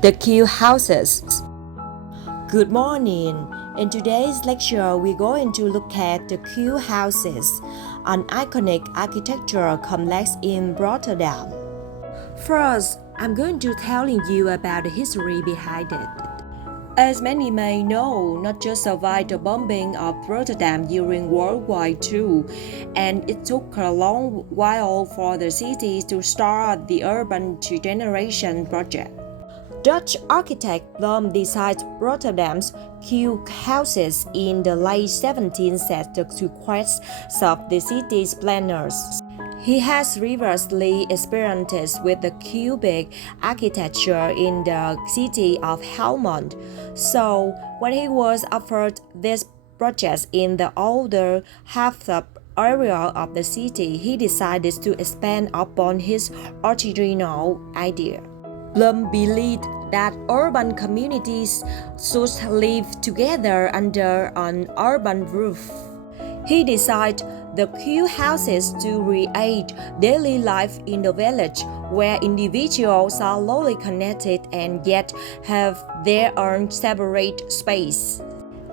The Cube houses. Good morning. In today's lecture, we're going to look at the Cube houses, an iconic architectural complex in Rotterdam. First, I'm going to tell you about the history behind it. As many may know, not just survived the bombing of Rotterdam during World War II, and it took a long while for the city to start the urban regeneration project. Dutch architect Blom designed Rotterdam's Cube houses in the late 17th century to quest of the city's planners. He has previously experimented with the cubic architecture in the city of Helmond. So, when he was offered this project in the older half-up area of the city, he decided to expand upon his original idea. Blum believed that urban communities should live together under an urban roof. He designed the Cube houses to create daily life in the village, where individuals are slowly connected and yet have their own separate space.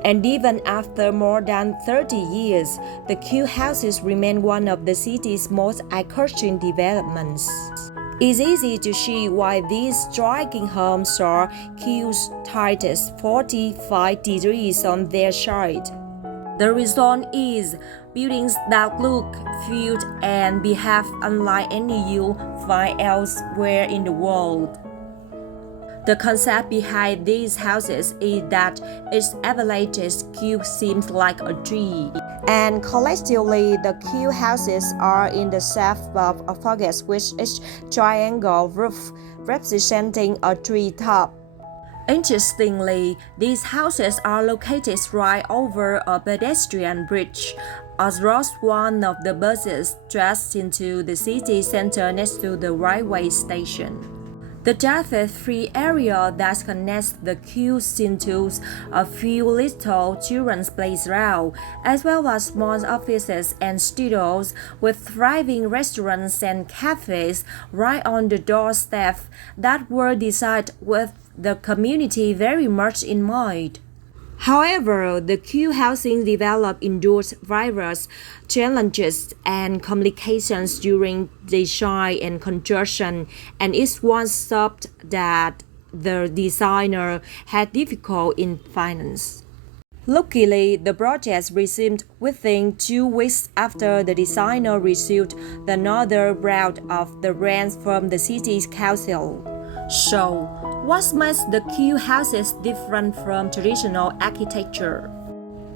And even after more than 30 years, the Cube houses remain one of the city's most iconic developments. It's easy to see why these striking homes are cubes tilted 45 degrees on their side. The result is buildings that look, feel, and behave unlike any you find elsewhere in the world. The concept behind these houses is that each elevated cube seems like a tree, and collectively the cube houses are in the shape of a focus with each triangle roof representing a tree top. Interestingly, these houses are located right over a pedestrian bridge, across one of the buses stretched into the city center next to the railway station. The traffic-free area that connects the cubes into a few little children's playgrounds, as well as small offices and studios with thriving restaurants and cafes right on the doorstep that were designed with the community very much in mind. However, the Cube housing developed endured various challenges and complications during design and construction, and it was thought that the designer had difficulty in finance. Luckily, the project resumed within 2 weeks after the designer received the northern round of the grant from the city's council. So, what makes the Cube houses different from traditional architecture?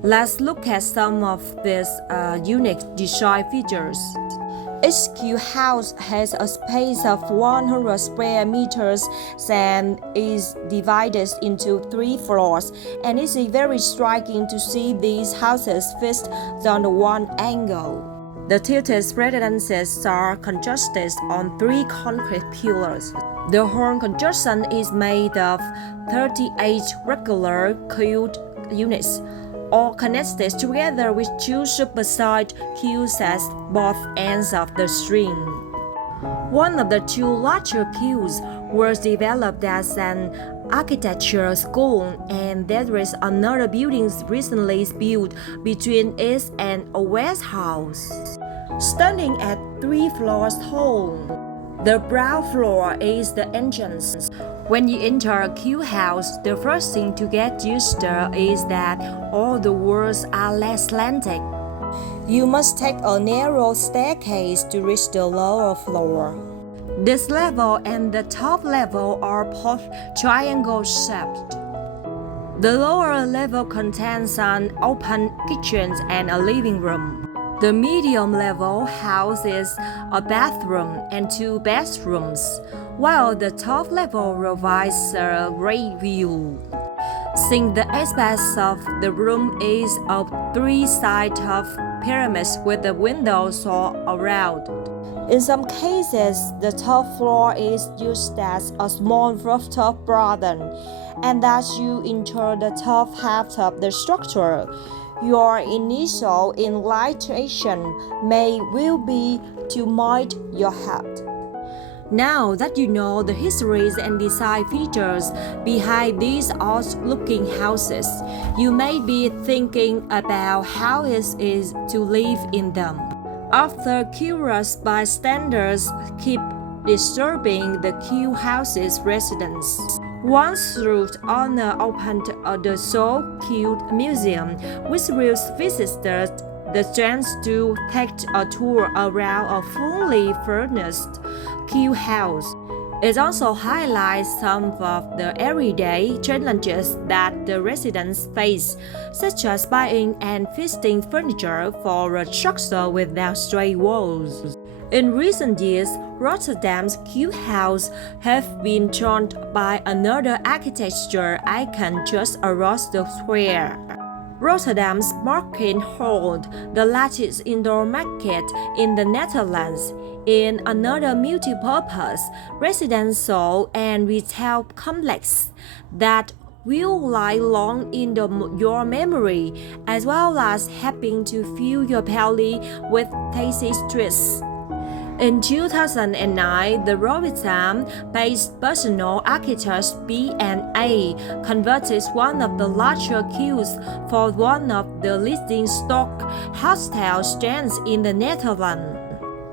Let's look at some of these unique design features. Each Cube house has a space of 100 square meters and is divided into 3 floors, and it's very striking to see these houses fixed on one angle. The tilted residences are constructed on 3 concrete pillars. The whole construction is made of 38 regular cube units, all connected together with 2 supersized cubes at both ends of the string. One of the 2 larger cubes was developed as an architecture school, and there is another building recently built between it and a warehouse house. Standing at 3 floors tall, the ground floor is the entrance. When you enter a Cube house, the first thing to get used to is that all the walls are less slanted. You must take a narrow staircase to reach the lower floor. This level and the top level are both triangle-shaped. The lower level contains an open kitchen and a living room. The medium-level houses a bathroom and 2 bedrooms, while the top level provides a great view. Since the aspect of the room is of 3 sides of pyramids with the windows all around. In some cases, the top floor is used as a small rooftop garden, and as you enter the top half of the structure, your initial inclination may well be to mind your head. Now that you know the histories and design features behind these odd-looking houses, you may be thinking about how it is to live in them. After curious bystanders keep disturbing the Cube house's residents. Once through honor opened the Tbe Cube Museum, which gives visitors the chance to take a tour around a fully furnished Cube house. It also highlights some of the everyday challenges that the residents face, such as buying and fixing furniture for a structure without straight walls. In recent years, Rotterdam's Cube House have been joined by another architecture icon just across the square. Rotterdam's Market Hall, the largest indoor market in the Netherlands, in another multi-purpose residential and retail complex that will lie long in your memory, as well as helping to fill your belly with tasty treats. In 2009, the Rotterdam-based personal architect B&A converted one of the larger cubes for one of the leading stock hostel chains in the Netherlands.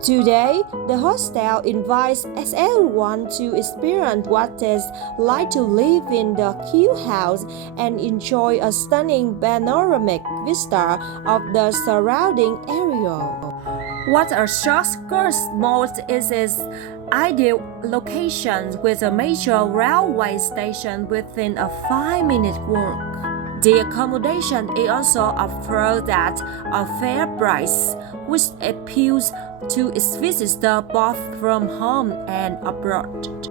Today, the hostel invites everyone to experience what it's like to live in the Cube house and enjoy a stunning panoramic vista of the surrounding area. What a short most is its ideal location with a major railway station within a 5-minute walk. The accommodation is also offered at a fair price, which appeals to its visitors both from home and abroad.